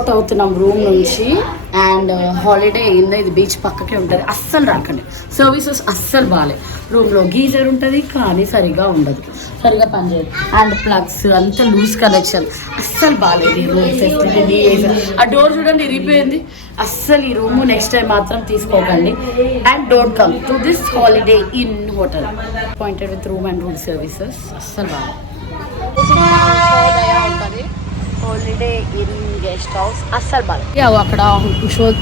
Checkout అవుతున్నాం room నుంచి. And holiday in, ఇది బీచ్ పక్కకే ఉంటుంది. అస్సలు రాకండి, సర్వీసెస్ అస్సలు బాగాలేదు. రూమ్లో గీజర్ ఉంటుంది కానీ సరిగా ఉండదు, సరిగా పనిచేయదు. అండ్ ప్లగ్స్ అంతా లూజ్ కనెక్షన్, అస్సలు బాగాలేదు ఈ రూమ్ ఫెసిలిటీ. ఆ డోర్ చూడండి ఇరిగిపోయింది. అస్సలు ఈ రూమ్ నెక్స్ట్ టైం మాత్రం తీసుకోకండి. And don't come to this holiday in hotel appointed with room and room services. అస్సలు బాగా ఉంటుంది. హాలిడే ఇన్ గెస్ట్ హౌస్ అస్సలు బాగా. అక్కడ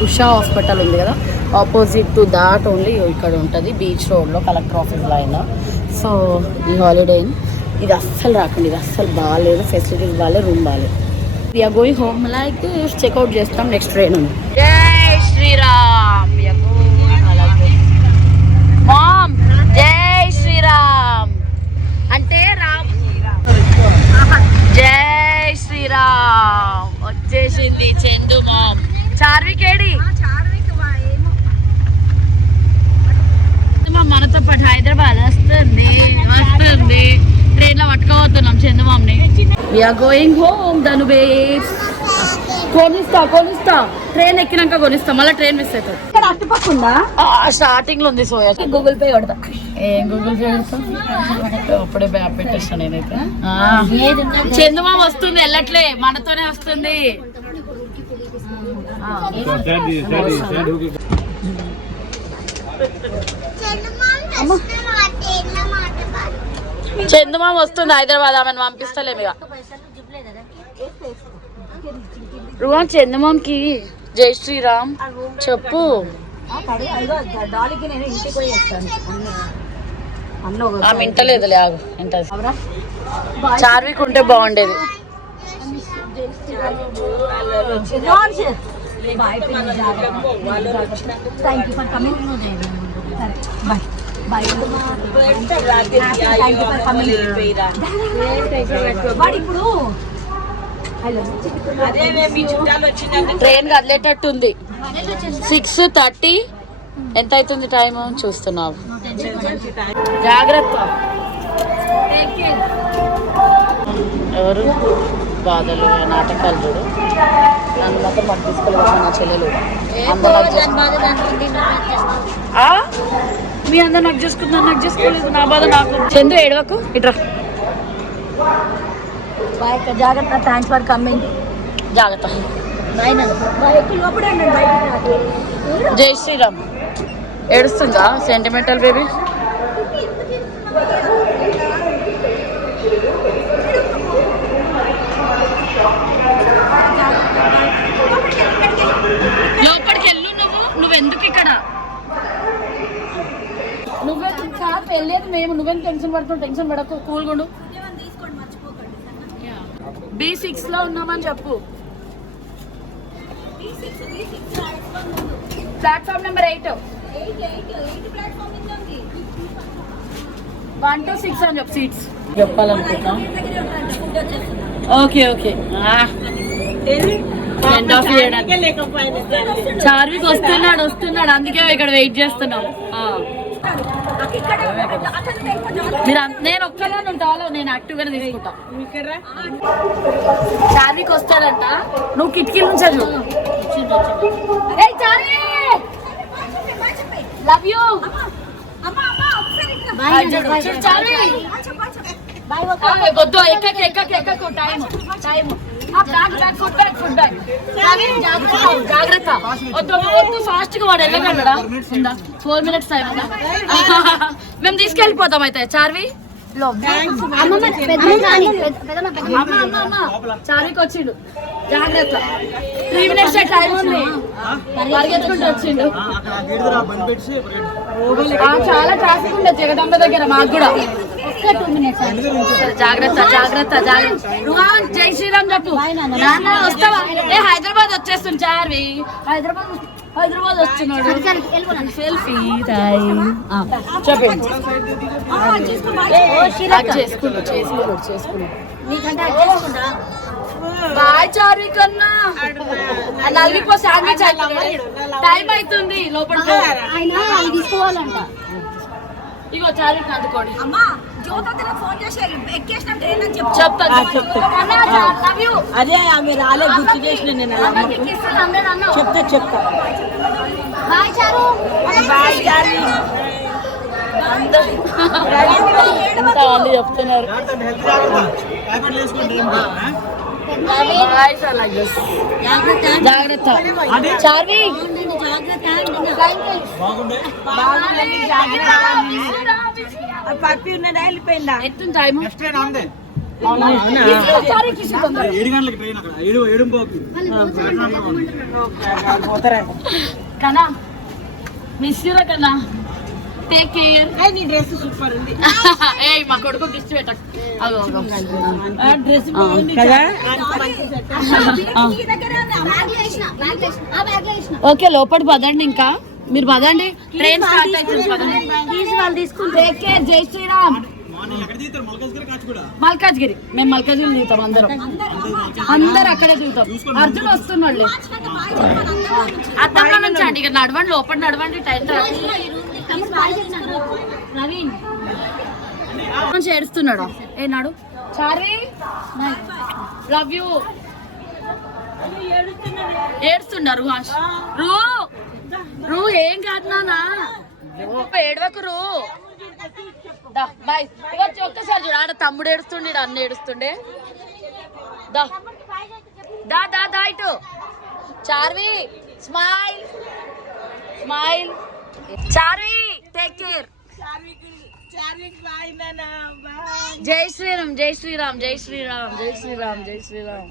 ఉషా హాస్పిటల్ ఉంది కదా, ఆపోజిట్ టు దాట్ ఓన్లీ ఇక్కడ ఉంటుంది బీచ్ రోడ్లో, కలెక్టర్ ఆఫీస్ లైన్. సో ఈ హాలిడే ఇన్ ఇది అస్సలు రాకండి, ఇది అస్సలు బాగాలేదు, ఫెసిలిటీస్ బాగాలేదు, రూమ్ బాగాలేదు. We are going home like checkout చేస్తాం. నెక్స్ట్ ట్రైన్ ఉంది. జై శ్రీరామ్. మామ్ జై శ్రీరామ్ అంటే రామ్. జై శ్రీరామ్ వచ్చేసింది చందు మామ్. చార్వికేడి మనతో పాటు హైదరాబాద్ వస్తుంది ట్రైన్ లో పట్టుకోబోతున్నాం చందు మామ్ని. వీఆర్ గోయింగ్ హోమ్ ధను బేబ్స్. కొనిస్తా ట్రైన్ ఎక్కినాక కొనిస్తా, మళ్ళీ ట్రైన్ మిస్ అవుతుంది. స్టార్టింగ్ లో ఉంది సోయా. గూగుల్ పే కొడతా. ఏం గూగుల్ పే కొడతా? అప్పుడే బ్యాప్ పెట్టేస్తాను నేనైతే. చందుమా వస్తుంది, వెళ్ళట్లే, మనతోనే వస్తుంది. చందుమా వస్తుంది హైదరాబాద్, ఆమెను పంపిస్తలేము ఇక. రువా చందమాంకి జై శ్రీరామ్ చెప్పు. ఆమె ఇంటలేదులే, ఆగు ఇంటది. చార్విక్ ఉంటే బాగుండేది. ఇప్పుడు ట్రైన్ కదిలేటట్టుంది. 6:30 ఎంత అవుతుంది టైం చూస్తున్నావు. జాగ్రత్త. ఎవరు బాధలు నాటకాలు చూడు. నన్ను మాత్రం మాకు తీసుకోలేదు నా చెల్లెలు. మీ అందరు నాకు చేసుకుంటున్నారు, నాకు చేసుకోలేదు, నా బాధ నాకు. చందు ఏడవకు, ఇట్రా. జాగ్రత్త. Thanks for coming. జాగ్రత్త. జై శ్రీరామ్. ఏడుస్తుందా sentimental baby? లోపలికి వెళ్ళు. నువ్వెందుకు ఇక్కడ? నువ్వే కాదు వెళ్ళేది మేము. నువ్వేం టెన్షన్ పడుతున్నావు? టెన్షన్ పడకు, కూల్గుండు. B6 లో ఉన్నామని చెప్పు. Platform number 8. 1 to 6 అని చెప్పు సీట్స్. చెప్పాలనుకుంటా. ఓకే చార్విక్ వస్తున్నాడు అందుకే ఇక్కడ వెయిట్ చేస్తున్నాం. మీరు నేను ఒక్కనే ఉంటాలో, నేను యాక్టివ్ గానే తీసుకుంటా. చార్విక్ వస్తాడంట, నువ్వు కిటికీ నుంచే చూడు. Love you. వద్దు, ఎక్కకు టైం. జాగ్రత్త. వద్దు ఫాస్ట్ గా వాడు వెళ్ళగలడా? 4 minutes టైం. మేము తీసుకెళ్ళిపోతాం అయితే. చార్వి చార్వికి వచ్చిండు, జాగ్రత్త. 3 minutes టైం ఉంది. పరిగెత్తుకుంటూ వచ్చిండు. చాలా ట్రాఫిక్ ఉండదు జగదంబ దగ్గర. మాకు కూడా 2 minutes. జాగ్రత్త. జై శ్రీరామ్ చెప్పు. నాన్న వస్తావా? హైదరాబాద్ వచ్చేస్తుంది చార్వి. హైదరాబాద్ వస్తున్నాడు. సెల్ఫీ టైం చెప్పండి. బాయ్ చార్వి కన్నా. నల్లిపో శాండ్విచ్ టైం అవుతుంది. లోపల తీసుకోవాలంట. ఇగో చార్విక్ అందుకోండి. చెప్తా అదే ఆమె రాలే గుర్తు చేసిన నేను చెప్తా బాయ్ చారు వాళ్ళు చెప్తున్నారు జాగ్రత్త చార్వి పప్పి ఉన్నదా వెళ్ళిపోయిందా ఎత్తుంది టైము 7 గంటలకు ట్రైన్ అక్కడ 7:07 కన్నా మిస్ యూరా కన్నా టేక్ కేర్. నీ డ్రెస్ సూపర్ ఉంది ఏ మా కొడుకు గిఫ్ట్ పెట్టకు డ్రెస్ ఓకే లోపల పదండి ఇంకా మీరు పదండి ట్రైన్ స్టార్ట్ అవుతుంది టేక్ కేర్. జై శ్రీరామ్. మల్కాజ్గిరి మేము మల్కాజ్గిరి దిగుతాం అందరు అక్కడే దిగుతాం. అర్జున్ వస్తున్నాడు అర్థంలో నుంచి అండి ఇక నడవండి లోపల నడవండి టైం నవీన్ నుంచి ఏడుస్తున్నాడు ఏనాడు చార్వి లవ్ యూ ఏడుస్తున్నారు రూ ఏం కాదు నానా ఏడవకు రూ బాయ్ ఒక్కసారి చూడు ఆడ తమ్ముడు ఏడుస్తుండే అన్న ఏడుస్తుండే దా దా దా దా ఇటు Charvi smile smile Charvi take care. జై శ్రీరామ్ జై శ్రీరామ్ జై శ్రీరామ్ జై శ్రీరామ్ జై Shriram.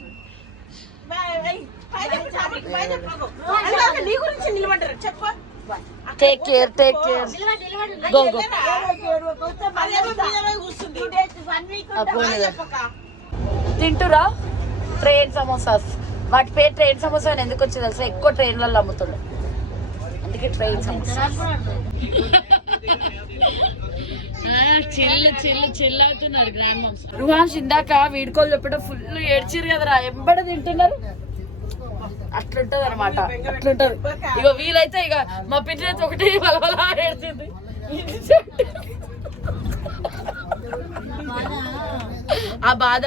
Take care take care go go. తింటురా ట్రైన్ సమోసాస్. వాటి పేరు ట్రైన్ సమోసా అని ఎందుకు వచ్చింది అసలు ఎక్కువ ట్రైన్లలో అమ్ముతుండే అందుకే ట్రైన్ సమోసా. చిల్లు అవుతున్నారు గ్రాండ్ మామ్స్. రుహాన్స్ ఇందాక వీడుకోలు చెప్పడం ఫుల్ ఏడ్చిరు కదరా ఎంబడ తింటున్నారు. అట్లుంటది అనమాట అట్లుంటది. ఇక వీలైతే ఇక మా పిన్ని అయితే ఒకటి బలబలా ఏడ్చింది. ఆ బాధ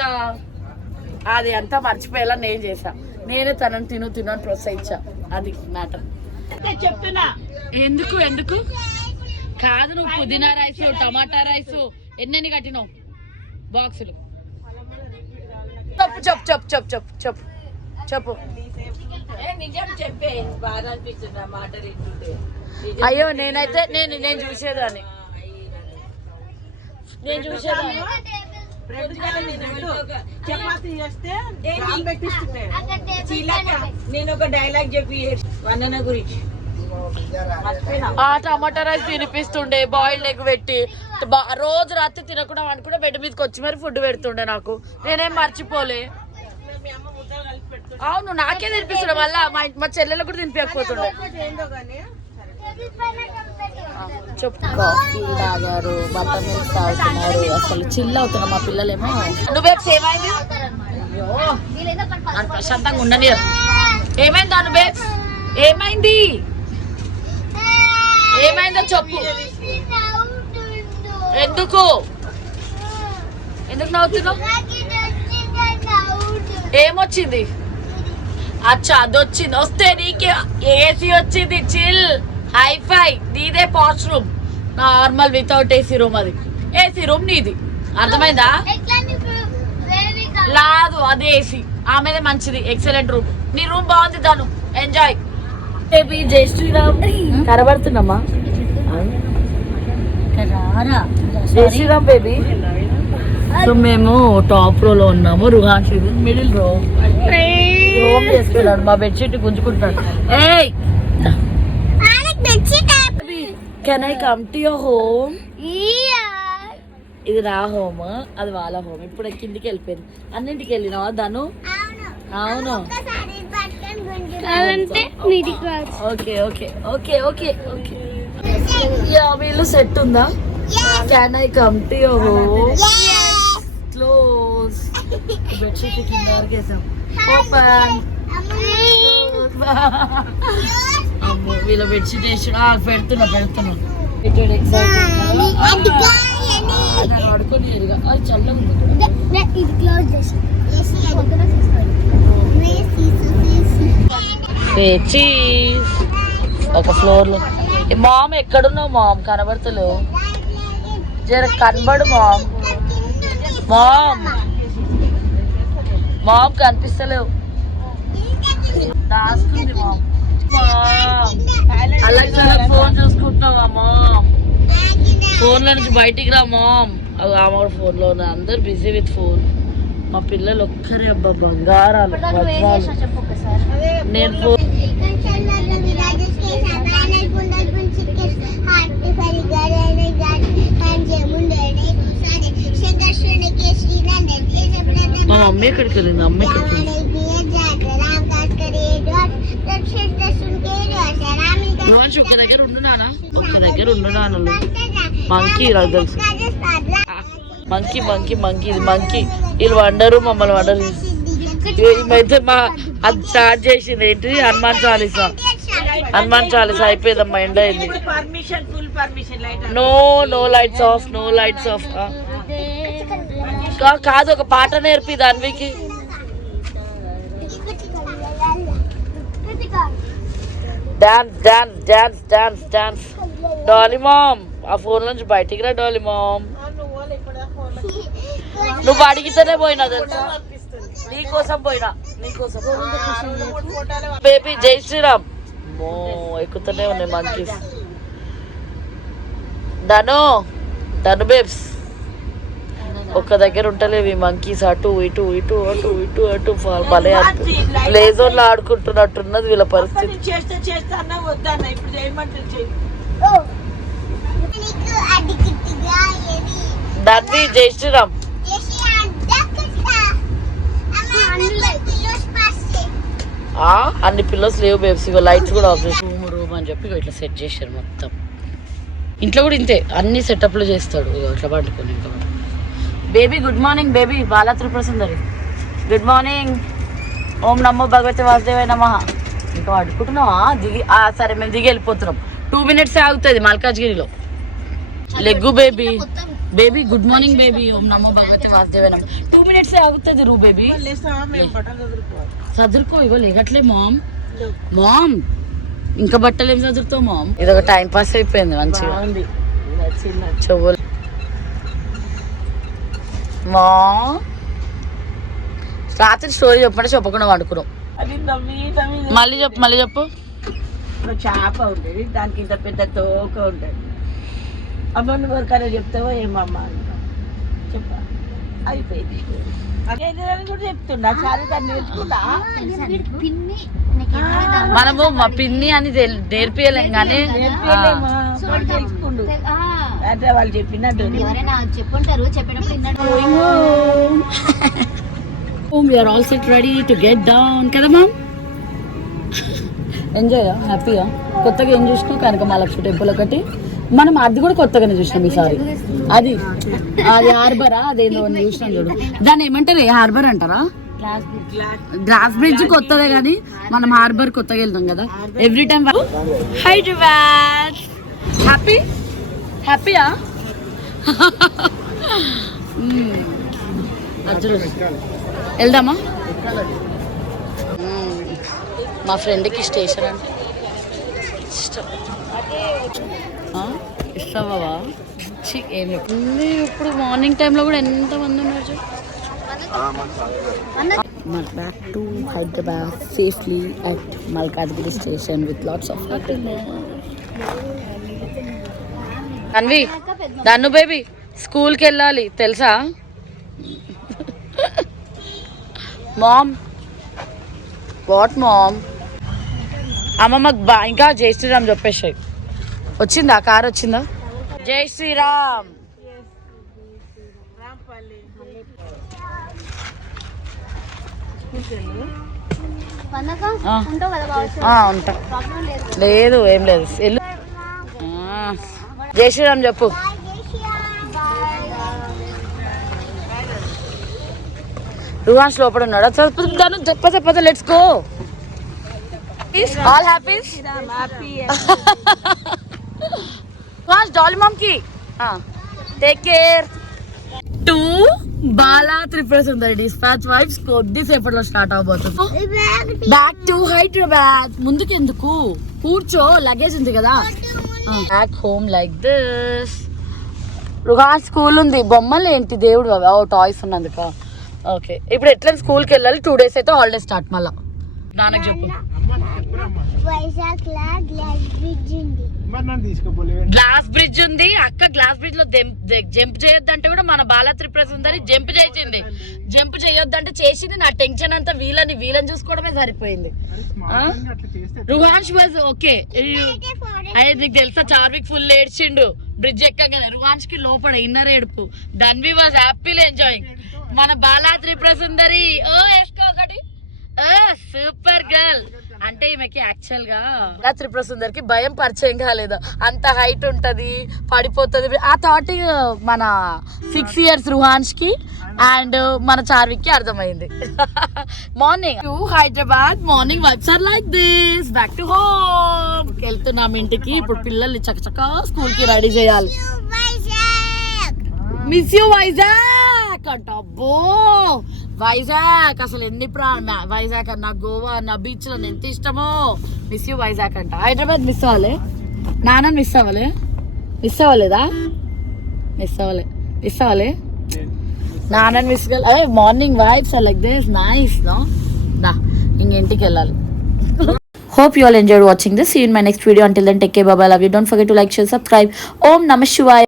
అది అంతా మర్చిపోయేలా నేను చేసా. నేనే తనని తిను అని ప్రోత్సహించా. అది మ్యాటర్. చెప్తున్నా ఎందుకు ఎందుకు కాదు నువ్వు పుదీనా రైస్ టమాటా రైస్ ఎన్నెన్ని కట్టినావు బాక్సులు చెప్పు చెప్పు చెప్పు చెప్పు చెప్పు చెప్పు చెప్పు. నిజం చెప్పే బాధ అనిపిస్తున్నా మాట అయ్యో నేనైతే నేను చూసేదాన్ని చపాతీ చేస్తే నేను ఒక డైలాగ్ చెప్పి వందన గురించి ఆ టమాటా రైస్ తినిపిస్తుండే బాయిల్డ్ ఎగ్ పెట్టి రోజు రాత్రి తినకుండా అనుకుంటే బెడ్ మీదకి వచ్చి మరి ఫుడ్ పెడుతుండే నాకు. నేనేం మర్చిపోలే. అవును నాకే తినిపిస్తుండే మళ్ళా మా చెల్లెలకు కూడా తినిపించకపోతుండే. చెప్పు కాఫీ తాగారు బటర్ మిల్క్ తాగుతున్నారు అసలు చిల్ అవుతున్నా మా పిల్లలేమో. నువ్వేపు ఏమైంది ప్రశాంతంగా ఉండని ఏమైంది అనుబే ఏమైంది ఏమైందో చెప్పు. ఎందుకు ఎందుకు నవ్వుతున్నావు ఏమొచ్చింది అచ్చా అది వచ్చింది వస్తే నీకే ఏసీ వచ్చింది చిల్ హైఫై నీదే posh room normal without AC room అది ఏసీ రూమ్ నీది అర్థమైందా లాదు అది ఏసీ ఆమెదే మంచిది ఎక్సలెంట్ రూమ్ నీ రూమ్ బాగుంది దాను ఎంజాయ్ బేబీ జై శ్రీరామ్ కనబడుతున్నామా జై శ్రీరామ్ బేబీ సో మేము టాప్ రోలో ఉన్నాము రుహాన్ మిడిల్ రో హోమ్ చేసుకున్నాడు మా బెడ్షీట్ గుంజుకుంటాడు ఏయ్ can I come to your home ఇది నా హోమ్ అది వాళ్ళ హోమ్ ఇప్పుడు కిందికి వెళ్ళిపోయింది అన్నింటికి వెళ్ళినావా దాను అవును okay okay okay okay okay వీళ్ళు సెట్ ఉందా can I come to your home close bedsheet కింద వరకు వేసాం ఓపెన్ అమ్మో వీళ్ళ బెడ్షీట్ వేసి పెడుతున్నా పడుకొని అది చల్లగా ఇది క్లోజ్ చేసి ఒక ఫ్లోర్ లో మామ్ ఎక్కడున్నావు మామ్ కనబడతలేవు జర కనబడు మామ్ మామ్ మామ్ కనిపిస్తలేవు దాసుకుంది మామ్ అలాగే ఫోన్ చూసుకుంటున్నావా మామ్ ఫోన్ లో నుంచి బయటికి రా మామ్ ఆమె ఫోన్ లో అందరు బిజీ విత్ ఫోన్ మా పిల్లలు ఒక్కరే అబ్బా బంగారాలు నేను ఫోన్ మా మమ్మీ ఎక్కడికి వెళ్ళింది అమ్మ ఎక్కడికి ఒక్క దగ్గర ఉండు నాన్న ఒక్క దగ్గర ఉండు నాన్నలు మంకీ నాకు తెలుసు మంకీ మంకీ మంకీ ఇది మంకీ వీళ్ళు వండరు మమ్మల్ని వండరు ఈమెయితే మా అది స్టార్ట్ చేసింది ఏంటి హనుమాన్ చాలీసా అయిపోయిందమ్మా ఎండ అయింది no lights off no lights off కాదు ఒక పాట నేర్పి దానికి dance dance dance dance dance Dolly mom ఆ ఫోన్ నుంచి బయటికి రా డాలీ మామ్ నువ్వు అడిగితేనే పోయినా తెలుసా నీకోసం పోయినా నీకోసం బేబీ జై శ్రీరామ్ ఎక్కుతూనే ఉన్నాయి మంకీస్ డను బేబ్స్ ఒక్క దగ్గర ఉంటలేవు ఈ మంకీస్ అటు ఇటు ఇటు అటు ఇటు అటు భలే ప్లే జోన్ లో ఆడుకుంటున్నట్టున్నది వీళ్ళ పరిస్థితి దాన్ని జై శ్రీరామ్ అన్ని పిల్లర్స్ లేవు బేబ్స్ ఇక లైట్స్ కూడా ఆఫ్ చేసి రూమ్ అని చెప్పి ఇట్లా సెట్ చేశారు మొత్తం ఇంట్లో కూడా ఇంతే అన్ని సెటప్లు చేస్తాడు ఇట్లా పట్టుకొని ఇంకా baby good morning baby Bala Tripura Sundari good morning ఓం నమో భగవతి వాసుదేవాయ నమః ఇంకా అడుకుంటున్నావా దిగి సరే మేము దిగి వెళ్ళిపోతున్నాం 2 minutes ఆగుతుంది మల్కాజ్గిరిలో లెగ్గు baby baby good morning baby ఓం నమో భగవతి వాసుదేవాయ నమః 2 minutes ఆగుతుంది రూ బేబీ చదువుకో ఇగో లేగట్లే మామ్ మామ్ ఇంకా బట్టలు ఏం చదువుతావు మామ్ ఇది ఒక టైం పాస్ అయిపోయింది మంచిగా చెవులు మా రాత్రి స్టోరీ చెప్పమంటే చెప్పకుండా వండుకున్నాం మళ్ళీ చెప్పు చేప ఉండేది దానికి ఇంత పెద్ద తోక ఉండేది అమ్మ నువ్వు ఎవరికైనా చెప్తావో ఏమమ్మా చెప్ప అయిపోయింది కూడా చెప్తున్నా చాలా దాన్ని నేర్చుకుంటా మనము మా పిన్ని అని నేర్పియలేం కానీ తెలుసుకుండు అంటే వాళ్ళు చెప్పినట్టు చెప్పుంటారు చెప్పినప్పుడు we are all set ready to get down కదా మామ్ ఎంజాయ్ హ్యాపీగా కొత్తగా ఏం చూసినావు కనుక మహాలక్ష్మి టెంపుల్ ఒకటి మనం అది కూడా కొత్తగానే చూసినాం ఈసారి అది హార్బరా అదేదో చూసినాం చూడు దాన్ని ఏమంటారు హార్బర్ అంటారా గ్లాస్ బ్రిడ్జ్ కొత్తదే కానీ మనం హార్బర్ కొత్తగా వెళ్తాం కదా ఎవ్రీ టైం హైదరాబాద్ హ్యాపీయా వెళ్దామా మా ఫ్రెండ్కి స్టేషన్ అంటే ఇష్టం ఇస్తావా ఏం చెప్తుంది ఇప్పుడు మార్నింగ్ టైంలో కూడా ఎంతమంది ఉన్నారు back to Hyderabad safely at Malkadgiri station with lots of happiness. Anvi, Danu baby, school ki ellali telsa? Mom, what mom? Amma maku inka Jai Shri Ram cheppesai. Vachinda car vachinda? Jai Shri Ram. ఉంటా లేదు ఏం లేదు వెళ్ళు జై శ్రీరామ్ చెప్పు రుహాన్స్ లోపల ఉన్నాడా చెప్ప let's go all happy Ruhaans Dolly mom కి take care. 2 Bala Tripura Sundari dispatch vibes కొద్దిసేపట్లో స్టార్ట్ అవబోతుంది. Back to Hyderabad. ముందుకు ఎందుకు, కూర్చో, లగేజ్ ఉంది కదా. Back home like this. School ఉంది, బొమ్మలు ఏంటి దేవుడు అవి టాయ్స్ ఉన్నందుక. ఓకే, ఇప్పుడు ఎట్లా స్కూల్కి వెళ్ళాలి. 2 days అయితే హాలిడే స్టార్ట్. మళ్ళా నాన్నకు చెప్పు. గ్లాస్ బ్రిడ్జ్ ఉంది అక్క. గ్లాస్ బ్రిడ్జ్ లో జంప్ చేయొద్దంటే కూడా మన బాలా త్రిపుర సుందరి జంప్ చేసింది. జంప్ చేయొద్దంటే చేసింది. నా టెన్షన్ అంతా వీళ్ళని చూసుకోవడమే సరిపోయింది. రుహాన్ష్ వాజ్ ఓకే. అయ్యే నీకు తెలుసా, చార్విక్ ఫుల్ ఏడ్చిండు బ్రిడ్జ్ ఎక్కగానే. రుహాన్ష్ కి లోపల ఇన్నర్ ఏడుపు. Dhanvi was happily enjoying. మన బాలా త్రిపుర సుందరి ఓ వేసుకో ఒకటి. Super girl. అంటే ఈమెకి యాక్చువల్ గా త్రిపుర సుందరికి భయం పరిచయం కాలేదు. అంత హైట్ ఉంటది, పడిపోతుంది ఆ థాట్ మన 6 years రుహాన్ష్ కి అండ్ మన చార్విక్ కి అర్థమైంది. Morning to Hyderabad. Morning vibes are like this. Back to home. వెళ్తున్నాం ఇంటికి. ఇప్పుడు పిల్లల్ని చక్కచక్క స్కూల్ కి రెడీ చేయాలి. మిస్ యూ వైజాగ్ అంట. అబ్బో వైజాగ్ అసలు ఎన్ని వైజాగ్ అన్న, గోవా అన్న, బీచ్ లో ఎంత ఇష్టమో. మిస్ యూ వైజాగ్ అంట. హైదరాబాద్ మిస్ అవ్వలే. నాన్న మిస్ అవ్వలేదా? మిస్ అవ్వలే. నాన్న మిస్ అవ్వలే. Morning vibes are like this. Nice no. ఇంటికి వెళ్ళాలి. Hope you all enjoyed watching this. See you in my next video. Until then, take care. Bye bye. Love you. Don't forget to like, share, subscribe. Om Namah Shivaya.